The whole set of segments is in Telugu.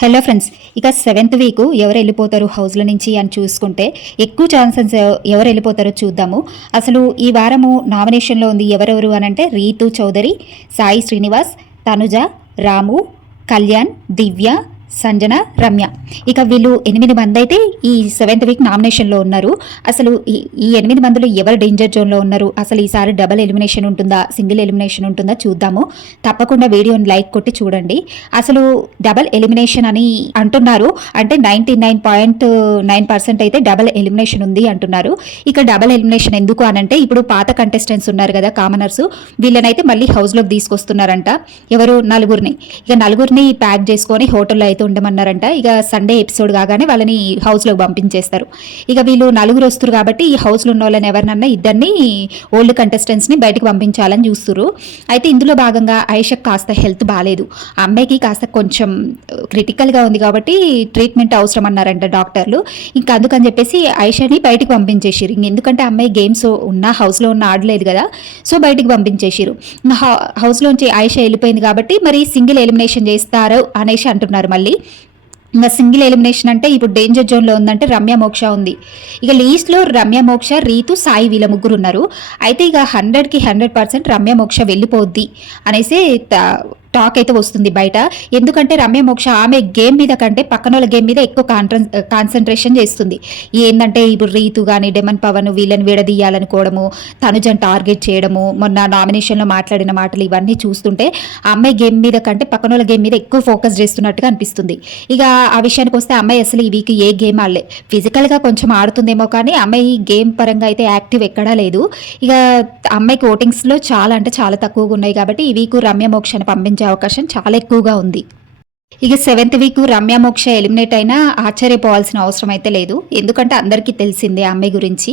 హలో ఫ్రెండ్స్, ఇక సెవెంత్ వీక్ ఎవరు వెళ్ళిపోతారు హౌస్ల నుంచి అని చూసుకుంటే ఎక్కువ ఛాన్సెస్ ఎవరు వెళ్ళిపోతారో చూద్దాము. అసలు ఈ వారము నామినేషన్లో ఉంది ఎవరెవరు అని అంటే రీతు చౌదరి, సాయి శ్రీనివాస్, తనుజ, రాము, కళ్యాణ్, దివ్య, సంజన, రమ్య. ఇక వీళ్ళు 8 మంది అయితే ఈ సెవెంత్ వీక్ నామినేషన్లో ఉన్నారు. అసలు ఈ 8 మందిలో ఎవరు డేంజర్ జోన్లో ఉన్నారు, అసలు ఈసారి డబల్ ఎలిమినేషన్ ఉంటుందా, సింగిల్ ఎలిమినేషన్ ఉంటుందా చూద్దాము. తప్పకుండా వీడియోని లైక్ కొట్టి చూడండి. అసలు డబల్ ఎలిమినేషన్ అని అంటున్నారు, అంటే 99.9% అయితే డబల్ ఎలిమినేషన్ ఉంది అంటున్నారు. ఇక డబల్ ఎలిమినేషన్ ఎందుకు అనంటే ఇప్పుడు పాత కంటెస్టెంట్స్ ఉన్నారు కదా, కామనర్స్, వీళ్ళనైతే మళ్ళీ హౌస్లోకి తీసుకొస్తున్నారంట. ఎవరు? నలుగురిని. ఇక నలుగురిని ప్యాక్ చేసుకొని హోటల్లో అయితే ఉండమన్నారంట. ఇక సండే ఎపిసోడ్ కాగానే వాళ్ళని హౌస్లోకి పంపించేస్తారు. ఇక వీళ్ళు నలుగురు వస్తారు కాబట్టి ఈ హౌస్లో ఉన్న వాళ్ళని ఎవరినన్నా ఇద్దరిని ఓల్డ్ కంటెస్టెంట్స్ని బయటకు పంపించాలని చూస్తారు. అయితే ఇందులో భాగంగా ఐషక్ కాస్త హెల్త్ బాగాలేదు, అమ్మాయికి కాస్త కొంచెం క్రిటికల్గా ఉంది కాబట్టి ట్రీట్మెంట్ అవసరం అన్నారంట డాక్టర్లు. ఇంకా అందుకని చెప్పేసి ఐషాని బయటకు పంపించేసారు. ఎందుకంటే అమ్మాయి గేమ్స్ ఉన్న హౌస్లో ఉన్న ఆడలేదు కదా, సో బయటికి పంపించేసారు. హౌస్లోంచి ఐషా వెళ్ళిపోయింది కాబట్టి మరి సింగిల్ ఎలిమినేషన్ చేస్తారు అనేసి అంటున్నారు. మళ్ళీ ఇంకా సింగిల్ ఎలిమినేషన్ అంటే ఇప్పుడు డేంజర్ జోన్లో ఉందంటే రమ్య మోక్ష ఉంది. ఇక లీస్ట్లో రమ్య మోక్ష, రీతు, సాయి వీళ్ళ ముగ్గురు ఉన్నారు. అయితే ఇక 100కి 100% రమ్య మోక్ష వెళ్ళిపోద్ది అనేసి టాక్ అయితే వస్తుంది బయట. ఎందుకంటే రమ్య మోక్ష ఆమె గేమ్ మీద కంటే పక్కన వాళ్ళ గేమ్ మీద ఎక్కువ కాన్సన్ట్రేషన్ చేస్తుంది. ఏంటంటే ఇప్పుడు రీతు కానీ డెమన్ పవన్ వీళ్ళని విడదీయాలనుకోవడము, తనుజని టార్గెట్ చేయడము, మొన్న నామినేషన్లో మాట్లాడిన మాటలు ఇవన్నీ చూస్తుంటే అమ్మాయి గేమ్ మీద కంటే పక్కన వాళ్ళ గేమ్ మీద ఎక్కువ ఫోకస్ చేస్తున్నట్టుగా అనిపిస్తుంది. ఇక ఆ విషయానికి వస్తే అమ్మాయి అసలు ఈ వీక్ ఏ గేమ్ ఆడలే. ఫిజికల్గా కొంచెం ఆడుతుందేమో కానీ అమ్మాయి గేమ్ పరంగా అయితే యాక్టివ్ ఎక్కడా లేదు. ఇక అమ్మాయికి ఓటింగ్స్లో చాలా అంటే చాలా తక్కువగా ఉన్నాయి కాబట్టి ఈ వీక్ రమ్య మోక్షని పంపించే అవకాశం చాలా ఎక్కువగా ఉంది. ఇక సెవెంత్ వీక్ రమ్య మోక్ష ఎలిమినేట్ అయినా ఆశ్చర్యపోవాల్సిన అవసరం అయితే లేదు, ఎందుకంటే అందరికీ తెలిసిందే అమ్మాయి గురించి.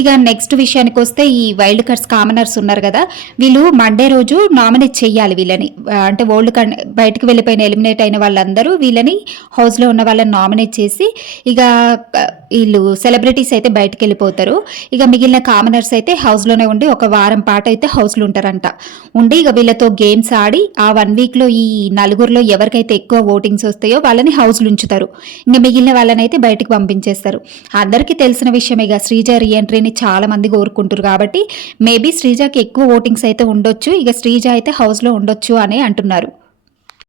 ఇక నెక్స్ట్ విషయానికి వస్తే ఈ వైల్డ్ కార్డ్స్ కామనర్స్ ఉన్నారు కదా, వీళ్ళు మండే రోజు నామినేట్ చేయాలి వీళ్ళని. అంటే బయటకు వెళ్ళిపోయిన ఎలిమినేట్ అయిన వాళ్ళందరూ వీళ్ళని హౌస్లో ఉన్న వాళ్ళని నామినేట్ చేసి ఇక వీళ్ళు సెలబ్రిటీస్ అయితే బయటకు వెళ్ళిపోతారు. ఇక మిగిలిన కామనర్స్ అయితే హౌస్లోనే ఉండి ఒక వారం పాటు అయితే హౌస్లో ఉంటారంట. ఉండి ఇక వీళ్ళతో గేమ్స్ ఆడి ఆ 1 వీక్లో ఈ నలుగురిలో ఎవరికైతే ఎక్కువ ఓటింగ్స్ వస్తాయో వాళ్ళని హౌస్లో ఉంచుతారు. ఇంకా మిగిలిన వాళ్ళని అయితే బయటకు పంపించేస్తారు. అందరికీ తెలిసిన విషయమే, ఇక శ్రీజ రీఎంట్రీని చాలా మంది కోరుకుంటారు కాబట్టి మేబీ శ్రీజకి ఎక్కువ ఓటింగ్స్ అయితే ఉండొచ్చు. ఇక శ్రీజ అయితే హౌస్లో ఉండొచ్చు అని అంటున్నారు.